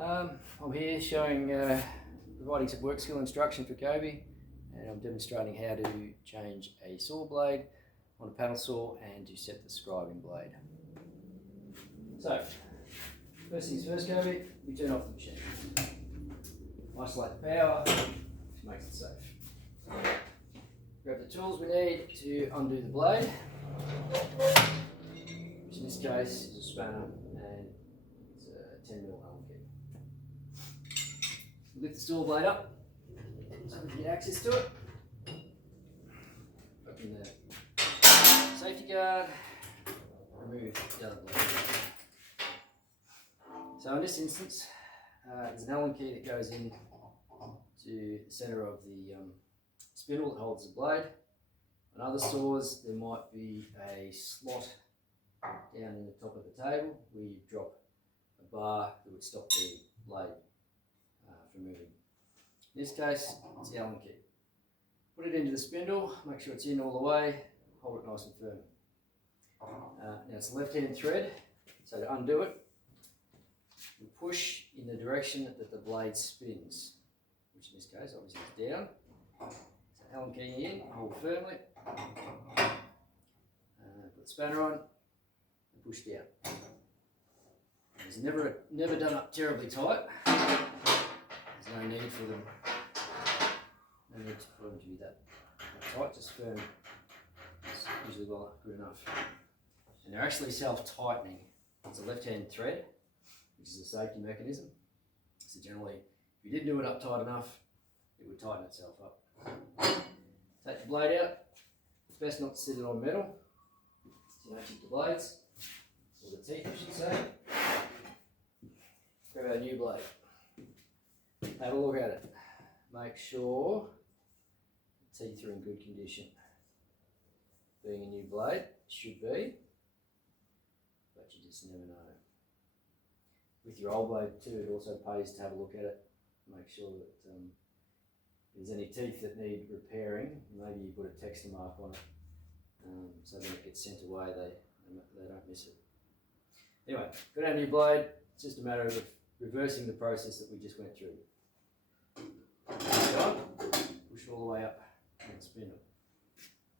I'm here showing, providing some work skill instruction for Kobe, and I'm demonstrating how to change a saw blade on a panel saw and to set the scribing blade. So, first things first, Kobe, we turn off the machine. Isolate the power, which makes it safe. Grab the tools we need to undo the blade, which in this case is a spanner and it's a 10mm Allen key. Lift the saw blade up so we can get access to it. Open the safety guard, remove the other blade. So in this instance, there's an Allen key that goes in to the centre of the spindle that holds the blade. On other saws, there might be a slot down in the top of the table where you drop a bar that would stop the blade from moving. In this case, it's the Allen key. Put it into the spindle, make sure it's in all the way, hold it nice and firm. Now it's a left-hand thread, so to undo it, you push in the direction that the blade spins, which in this case obviously is down. So Allen key in, hold firmly, put the spanner on, and push down. It's never done up terribly tight. There's no need for them to be that tight, just firm. It's usually good enough. And they're actually self-tightening. It's a left-hand thread, which is a safety mechanism. So generally, if you didn't do it up tight enough, it would tighten itself up. Take the blade out. It's best not to sit it on metal. So you don't chip the blades, or the teeth I should say. Grab our new blade. Have a look at it. Make sure the teeth are in good condition. Being a new blade, it should be, but you just never know. With your old blade too, it also pays to have a look at it. Make sure that if there's any teeth that need repairing, maybe you put a texture mark on it, so when it gets sent away, they don't miss it. Anyway, got our new blade. It's just a matter of reversing the process that we just went through. Push all the way up and spin it.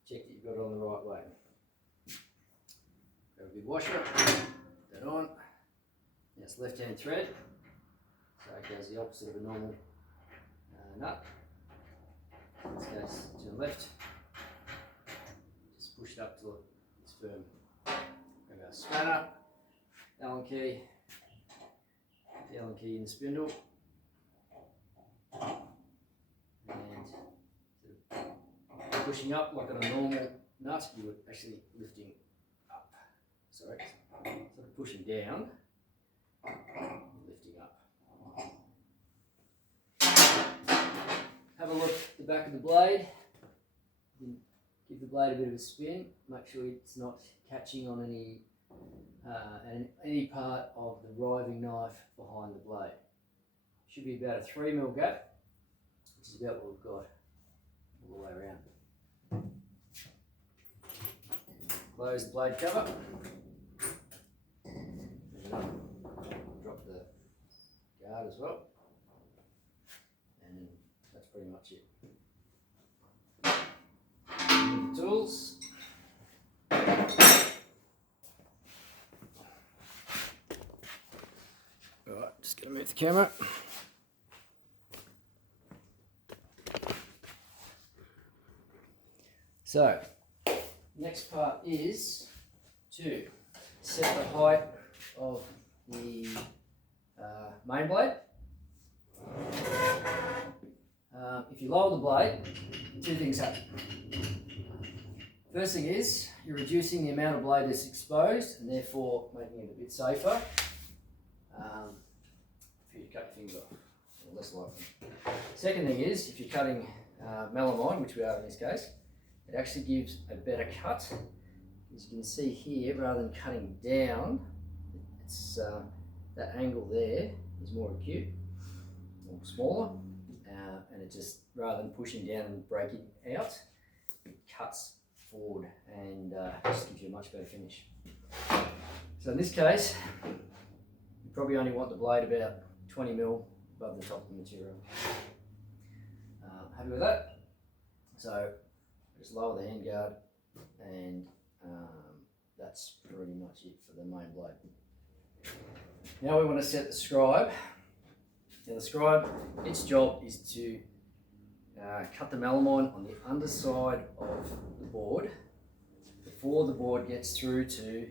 Check that you've got it on the right way. Grab a big washer, put that on. Now it's left-hand thread, so it goes the opposite of a normal nut. In this case, to the left. Just push it up till it's firm. Grab our spanner, Allen key, the Allen key in the spindle, and pushing up like on a normal nut, you would actually lifting up. Sorry, sort of pushing down, lifting up. Have a look at the back of the blade. Give the blade a bit of a spin. Make sure it's not catching on any part of the riving knife behind the blade. Should be about a 3mm gap, which is about what we've got all the way around. Close the blade cover. Drop the guard as well. And that's pretty much it. Move the tools. Alright, just going to move the camera. So, next part is to set the height of the main blade. If you lower the blade, two things happen. First thing is, you're reducing the amount of blade that's exposed and therefore making it a bit safer for you to cut your fingers off, or less likely. Second thing is, if you're cutting melamine, which we are in this case, it actually gives a better cut. As you can see here, rather than cutting down, it's that angle there is more acute or smaller, and it just, rather than pushing down and breaking out, it cuts forward and just gives you a much better finish. So in this case, you probably only want the blade about 20mm above the top of the material. Happy with that? So just lower the handguard, and that's pretty much it for the main blade. Now we want to set the scribe. Now the scribe, its job is to cut the melamine on the underside of the board before the board gets through to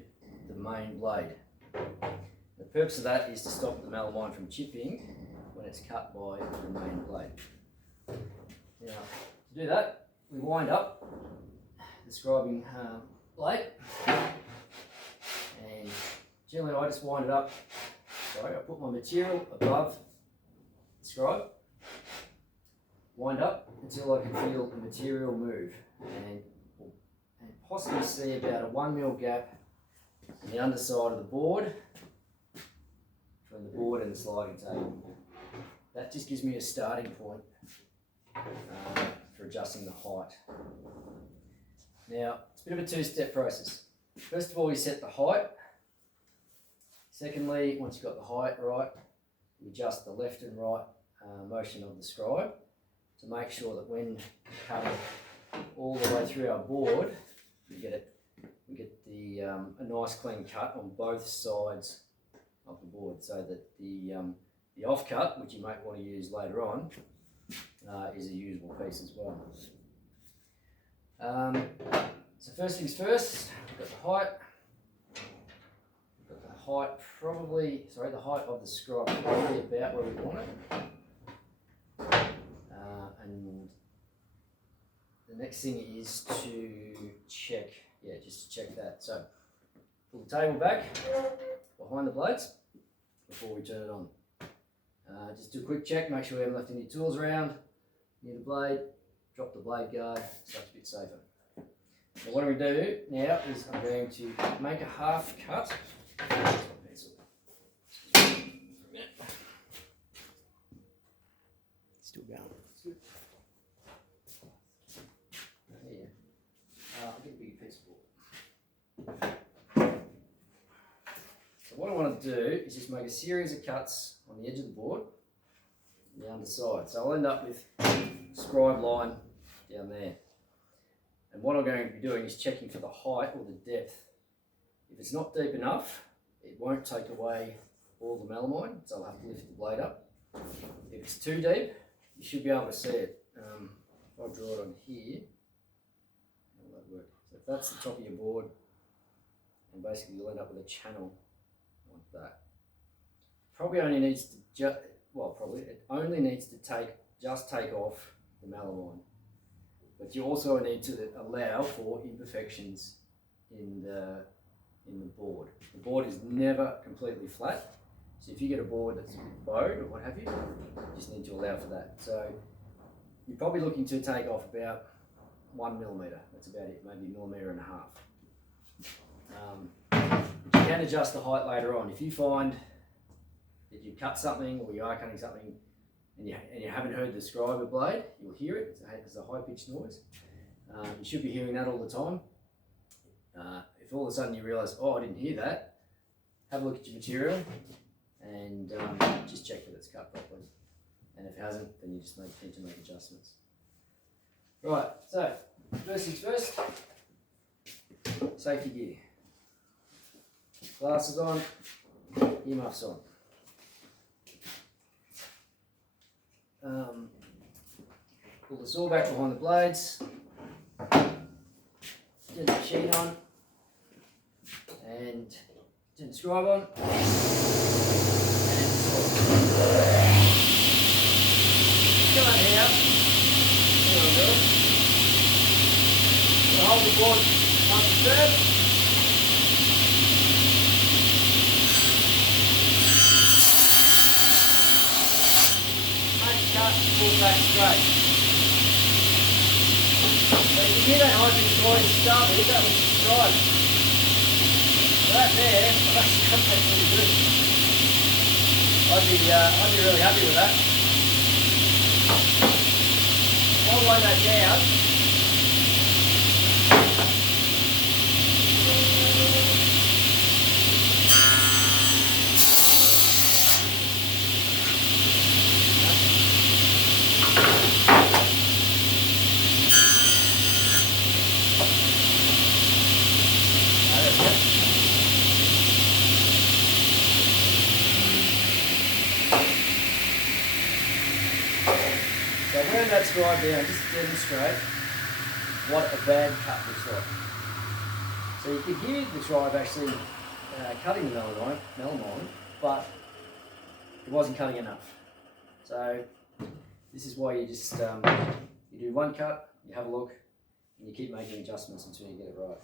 the main blade. The purpose of that is to stop the melamine from chipping when it's cut by the main blade. Now, to do that, we wind up the scribing blade, and generally I just wind it up. Sorry, I put my material above the scribe, wind up until I can feel the material move, and possibly see about a 1mm gap on the underside of the board between the board and the sliding table. That just gives me a starting point for adjusting the height. Now, it's a bit of a two-step process. First of all, you set the height. Secondly, once you've got the height right, you adjust the left and right motion of the scribe to make sure that when cutting all the way through our board, we get a nice clean cut on both sides of the board, so that the offcut, which you might want to use later on, is a usable piece as well. So first things first, we've got the height. We've got the height the height of the scribe probably about where we want it. And the next thing is to check, just to check that. So pull the table back behind the blades before we turn it on. Just do a quick check, make sure we haven't left any tools around near the blade, drop the blade guard, so it's a bit safer. So what I'm going to do now is I'm going to make a half cut. Still going. It's good. Right here. I'll get a big piece of board. So what I want to do is just make a series of cuts on the edge of the board, on the underside. So I'll end up with a scribe line down there. And what I'm going to be doing is checking for the height or the depth. If it's not deep enough, it won't take away all the melamine, so I'll have to lift the blade up. If it's too deep, you should be able to see it. If I draw it on here, how will that work? So if that's the top of your board, and basically you'll end up with a channel like that. Probably only needs to it only needs to take off the melamine. But you also need to allow for imperfections in the board. The board is never completely flat. So if you get a board that's a bit bowed or what have you, you just need to allow for that. So you're probably looking to take off about 1mm. That's about it, maybe 1.5 mm. You can adjust the height later on. If you find that you've cut something or you are cutting something and you haven't heard the scribe blade, you'll hear it. It's a high-pitched noise. You should be hearing that all the time. If all of a sudden you realise, oh, I didn't hear that, have a look at your material and just check that it's cut properly. And if it hasn't, then you just need to make adjustments. Right, so first things first, safety gear. Glasses on, earmuffs on. Pull the saw back behind the blades, turn the machine on, and turn the scribe on, and saw. Come on here, here we go. So hold the board undisturbed. Pull back straight. So you can hear that high pitched noise to start with, that was the scribe. So that there, well, that's pretty good. I'd be really happy with that. I'll lower that down. bring that scribe down just to demonstrate what a bad cut looks like. So you could hear the scribe actually cutting the melamine, but it wasn't cutting enough. So this is why you just you do one cut, you have a look, and you keep making adjustments until you get it right.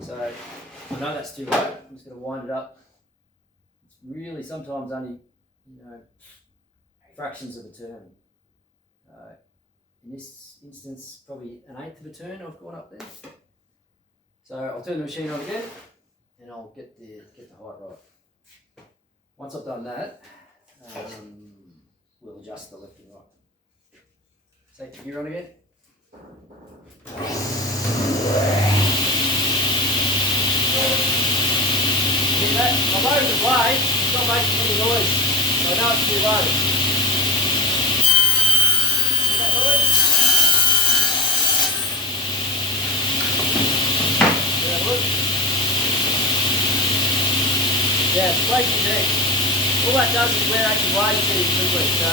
So I know that's too low. I'm just going to wind it up. It's really sometimes only fractions of a turn. In this instance, probably an eighth of a turn I've gone up there. So I'll turn the machine on again, and I'll get the height right. Once I've done that, we'll adjust the left and right. Take the gear on again. See that? I'm loading the blade, it's not making any noise, so I know it's too low. See that noise? See that look? Yeah, it's flaky deck. All that does is wear actually blade too quickly, so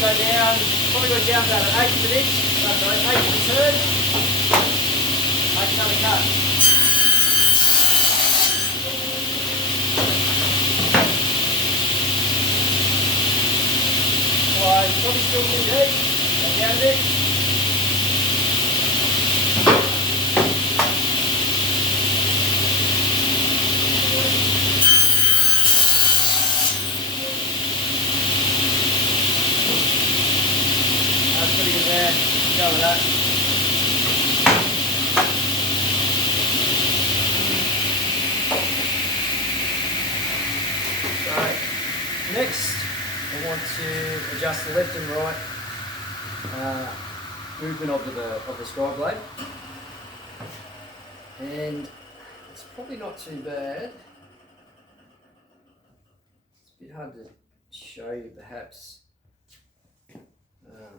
go down, probably go down about an eighth of an inch, sorry, eighth of a turn, make another cut. Alright, probably still too deep, go down a bit. That's pretty good there, go with that. So, next I want to adjust the left and right movement of the scribe blade, and it's probably not too bad. It's a bit hard to show you perhaps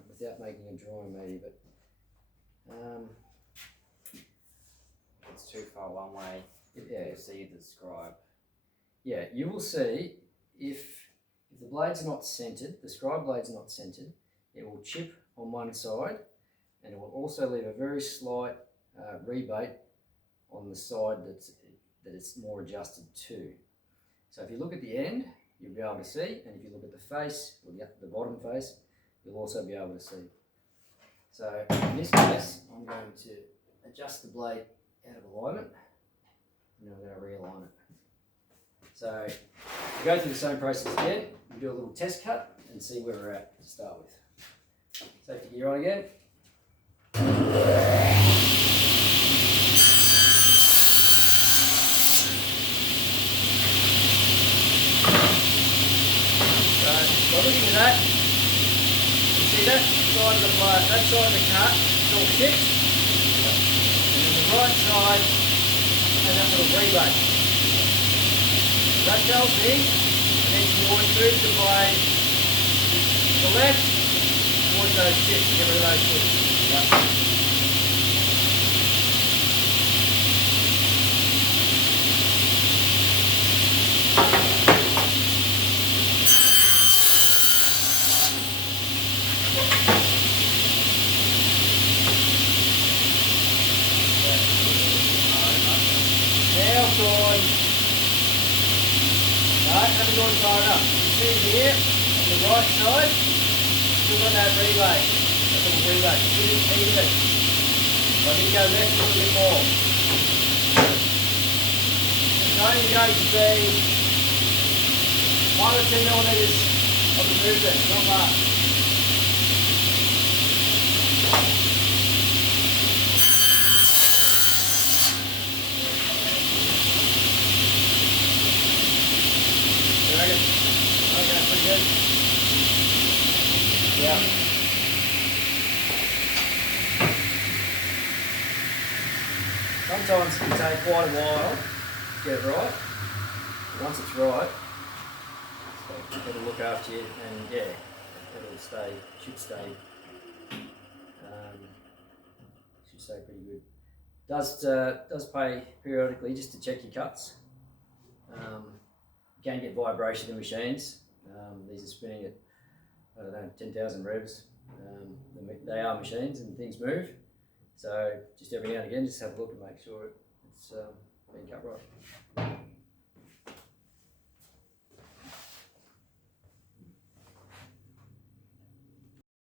without making a drawing maybe, but It's too far one way. yeah, You see the scribe. yeah, you will see if the blade's not centered, the scribe blade's not centered, it will chip on one side, and it will also leave a very slight rebate on the side that it's more adjusted to. So if you look at the end, you'll be able to see, and if you look at the face, or the bottom face, you'll also be able to see. So in this case, I'm going to adjust the blade out of alignment, and then I'm going to realign it. So we go through the same process again. We do a little test cut and see where we're at to start with. Safety gear on again. So by looking at that, you see that side of the blade, that side of the cut is all chipped, and then the right side has that little rebate. That tells me I need to move the blade to the left towards those chips, get rid of those chips. Yep. Now gone. Right, haven't gone far enough. You see here, on the right side, still got that relay. That little relay. Still even. I need to go left a little bit more. It's only going to be 1 or 2 millimetres of the movement, not much. Okay, pretty good. Yeah. Sometimes it can take quite a while to get it right. But once it's right, it'll look after you, and yeah, should stay pretty good. Does pay periodically just to check your cuts. You can get vibration in machines. These are spinning at I don't know, 10,000 revs. They are machines and things move. So just every now and again, just have a look and make sure it's been cut right.